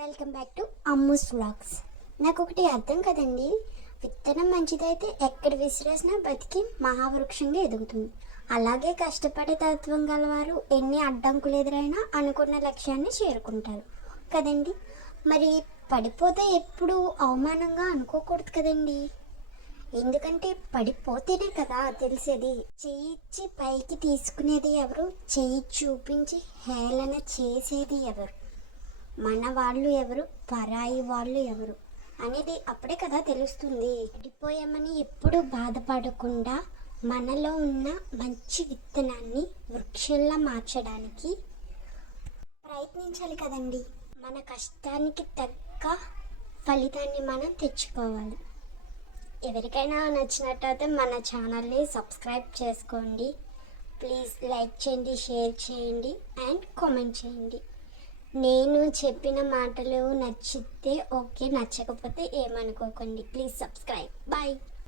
Welcome back to Ammu's vlogs. నాకు ఒకటి అర్థం కదండి, విత్తనం మంచిదైతే ఎక్కడ విసిరేసినా బతికి మహావృక్షంగా ఎదుగుతుంది. అలాగే కష్టపడే తత్వం గలవారు ఎన్ని అడ్డంకులు ఎదురైనా అనుకున్న లక్ష్యాన్ని చేరుకుంటారు కదండి. మరి పడిపోతే ఎప్పుడు అవమానంగా అనుకోకూడదు కదండి. ఎందుకంటే పడిపోతేనే కదా తెలిసేది. చేయిచ్చి పైకి తీసుకునేది ఎవరు, చేయి చూపించి హేళన చేసేది ఎవరు, మన వాళ్ళు ఎవరు, పరాయి వాళ్ళు ఎవరు అనేది అప్పుడే కదా తెలుస్తుంది. పడిపోయామని ఎప్పుడూ బాధపడకుండా మనలో ఉన్న మంచి విత్తనాన్ని వృక్షంలా మార్చడానికి ప్రయత్నించాలి కదండి. మన కష్టానికి తగ్గ ఫలితాన్ని మనం తెచ్చుకోవాలి. ఎవరికైనా నచ్చినట్టయితే మన ఛానల్ని సబ్స్క్రైబ్ చేసుకోండి. ప్లీజ్ లైక్ చేయండి, షేర్ చేయండి అండ్ కామెంట్ చేయండి. నేను చెప్పిన మాటలు నచ్చితే ఓకే, నచ్చకపోతే ఏమనుకోకండి. Please subscribe. బాయ్.